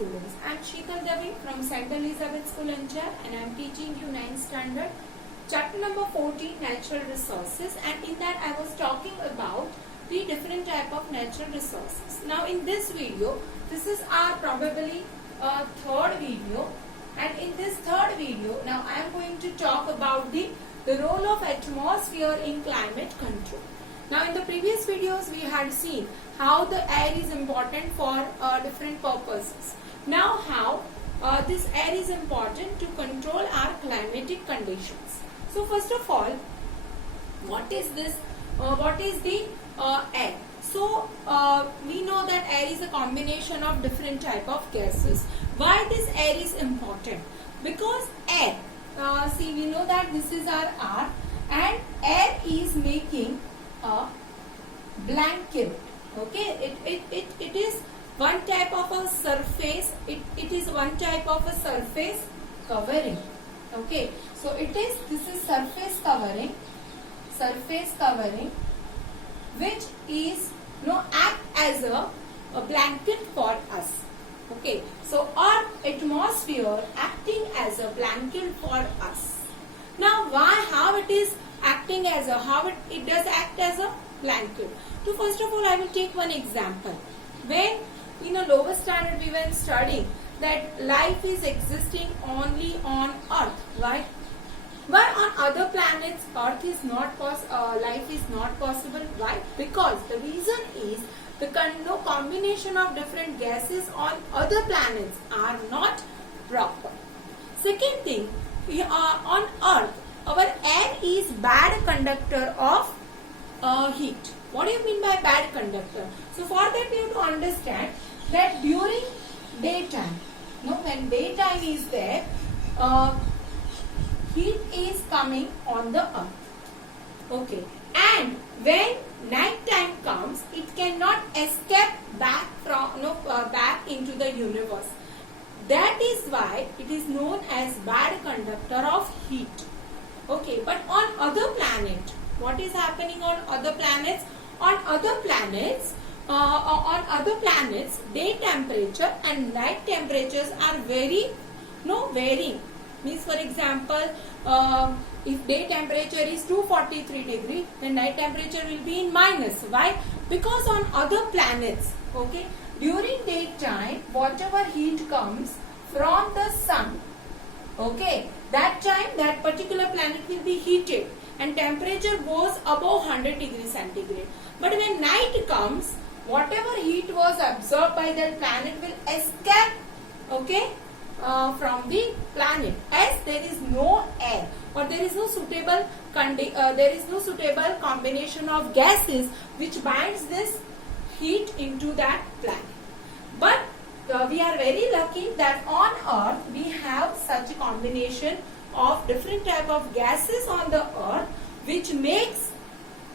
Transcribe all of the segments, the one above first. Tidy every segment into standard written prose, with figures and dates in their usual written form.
Students, I am Sheetal Devi from St. Elizabeth School Anchar and I am teaching you 9th standard chapter number 14 natural resources, and in that I was talking about the different type of natural resources. Now in this video, this is our probably third video, and in this third video now I am going to talk about the role of atmosphere in climate control. Now in the previous videos we had seen how the air is important for different purposes. Now how this air is important to control our climatic conditions. So first of all, what is this? What is the air? So we know that air is a combination of different type of gases. Why this air is important? Because air, see, we know that this is our R, and air is making a blanket. Okay, it is one type of a surface. It is one type of a surface covering. Okay, so this is surface covering, which is act as a blanket for us. Okay, so our atmosphere acting as a blanket for us. Now how it is acting as a, how it does act as a blanket. So first of all, I will take one example. When in a lower standard we were studying that life is existing only on Earth, right? Why on other planets Earth is not life is not possible? Why? Because the reason is the combination of different gases on other planets are not proper. Second thing, on Earth our air is bad conductor of heat. What do you mean by bad conductor? So for that you have to understand that during daytime, when daytime is there, heat is coming on the Earth. Okay, and when night time comes, it cannot escape back from back into the universe. That is why it is known as bad conductor of heat. Okay, but on other planet, what is happening on other planets? On other planets, day temperature and night temperatures are very varying. Means, for example, if day temperature is 243 degree, then night temperature will be in minus. Why? Because on other planets, okay, during daytime, whatever heat comes from the sun, okay, that time that particular planet will be heated and temperature goes above 100 degrees centigrade. But when night comes, whatever heat was absorbed by that planet will escape, okay, from the planet, as there is no air or there is no suitable combination of gases which binds this heat into that planet. But we are very lucky that on Earth we have such a combination of different type of gases on the Earth which makes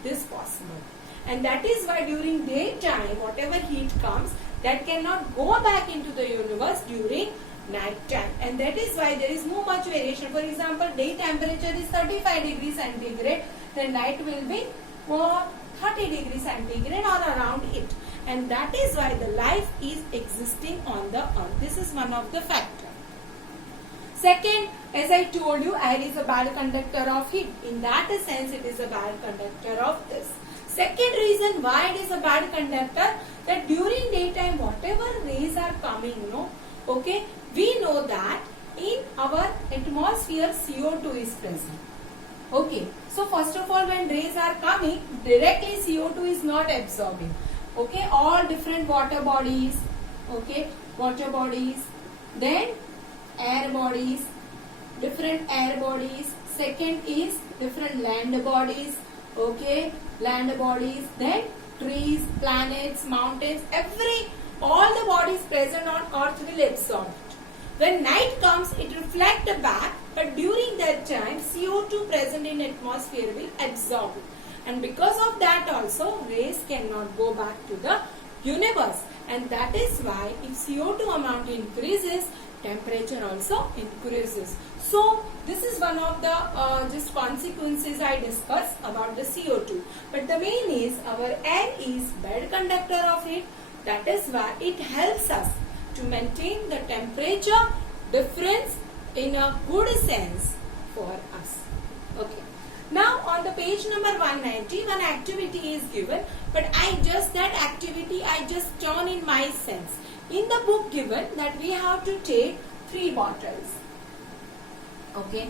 this possible. And that is why during daytime, whatever heat comes, that cannot go back into the universe during night time. And that is why there is no much variation. For example, day temperature is 35 degrees centigrade, then night will be 30 degrees centigrade or around it. And that is why the life is existing on the Earth. This is one of the factors. Second, as I told you, air is a bad conductor of heat. In that sense, it is a bad conductor of this. Second reason why it is a bad conductor, that during daytime, whatever rays are coming, okay, we know that in our atmosphere CO2 is present. Okay, so first of all, when rays are coming, directly CO2 is not absorbing. Okay, all different water bodies, then air bodies, different air bodies. Second is different land bodies, then trees, planets, mountains, all the bodies present on Earth will absorb it. When night comes, it reflects back, but during that time, CO2 present in atmosphere will absorb it. And because of that also, rays cannot go back to the universe. And that is why if CO2 amount increases, temperature also increases. So this is one of the just consequences I discussed about the CO2. But the main is our air is bad conductor of heat. That is why it helps us to maintain the temperature difference in a good sense for us. Okay. Now on the page number 190, one activity is given, but that activity I just turn in my sense. In the book given that we have to take 3 bottles. Okay.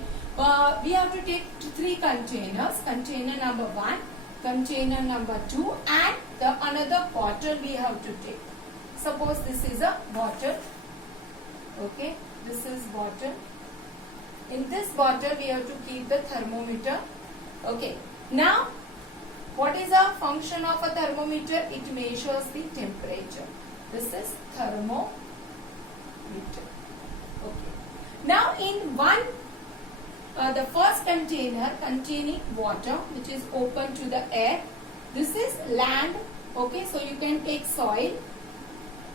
We have to take 3 containers. Container number 1, container number 2, and the another bottle we have to take. Suppose this is a bottle. Okay. This is bottle. In this bottle we have to keep the thermometer. Okay. Now, what is a function of a thermometer? It measures the temperature. This is thermometer. Okay. Now, in the first container containing water, which is open to the air. This is land. Okay. So, you can take soil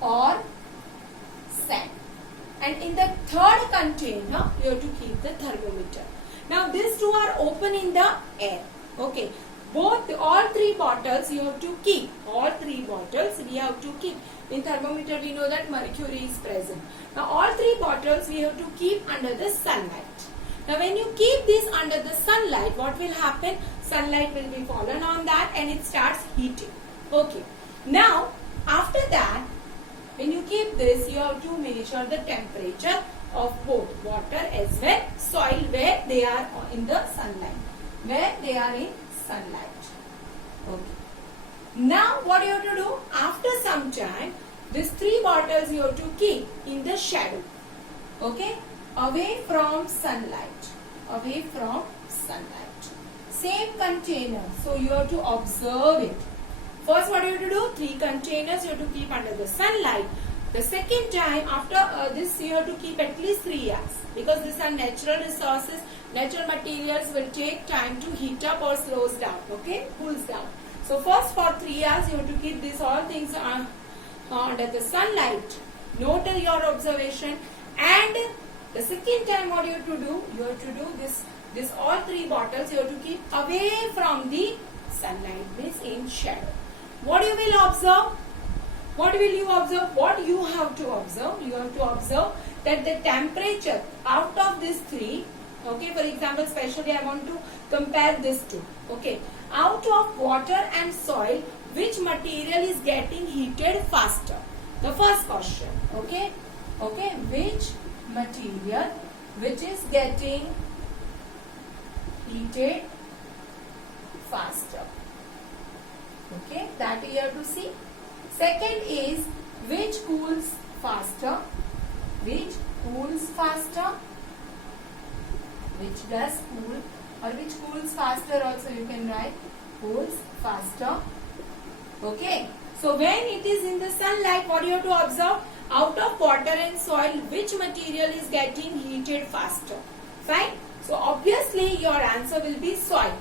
or sand. And in the third container, you have to keep the thermometer. Now, these 2 are open in the air. Okay. All 3 bottles you have to keep. All 3 bottles we have to keep. In thermometer, we know that mercury is present. Now, all 3 bottles we have to keep under the sunlight. Now, when you keep this under the sunlight, what will happen? Sunlight will be fallen on that and it starts heating. Okay. Now, after that, when you keep this, you have to measure the temperature of both water as well soil where they are in the sunlight. Where they are in sunlight. Okay. Now what you have to do? After some time, these 3 bottles you have to keep in the shadow. Okay. Away from sunlight. Away from sunlight. Same container. So you have to observe it. First, what you have to do? 3 containers you have to keep under the sunlight. The second time, after this, you have to keep at least 3 hours. Because these are natural resources. Natural materials will take time to heat up or slows down. Okay? Cools down. So, first for 3 hours, you have to keep these all things under the sunlight. Note your observation. And the second time, what you have to do? You have to do this all 3 bottles, you have to keep away from the sunlight. This in shadow. What you will observe? What will you observe? What you have to observe? You have to observe that the temperature out of these 3, okay, for example, especially I want to compare this 2, okay, out of water and soil, which material is getting heated faster? The first question, okay, which material which is getting heated faster? Okay, that you have to see. Second is which cools faster? Which cools faster? Which does cool or which cools faster also you can write. Cools faster. Okay. So when it is in the sunlight, what you have to observe? Out of water and soil, which material is getting heated faster? Fine. So obviously your answer will be soil.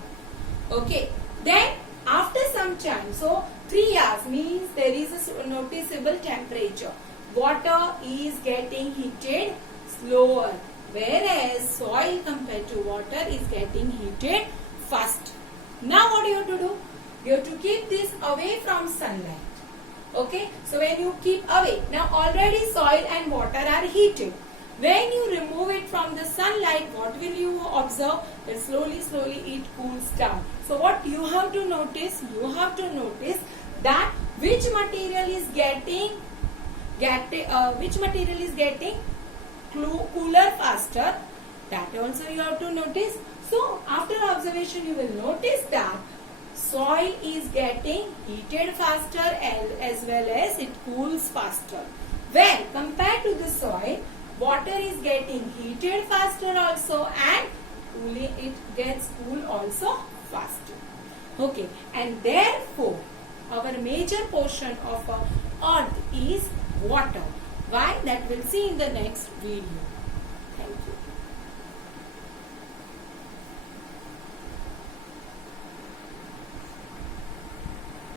Okay. Then after some time, so 3 hours means there is a noticeable temperature. Water is getting heated slower, whereas soil compared to water is getting heated fast. Now what you have to do? You have to keep this away from sunlight. Okay, so when you keep away, now already soil and water are heated. When you remove it from the sunlight, what will you observe? That slowly it cools down. So what you have to notice? You have to notice that which material is getting cooler faster. That also you have to notice. So after observation, you will notice that soil is getting heated faster as well as it cools faster. When compared to the soil, water is getting heated faster also and it gets cool also faster. Okay, and therefore our major portion of earth is water. Why? That we'll see in the next video.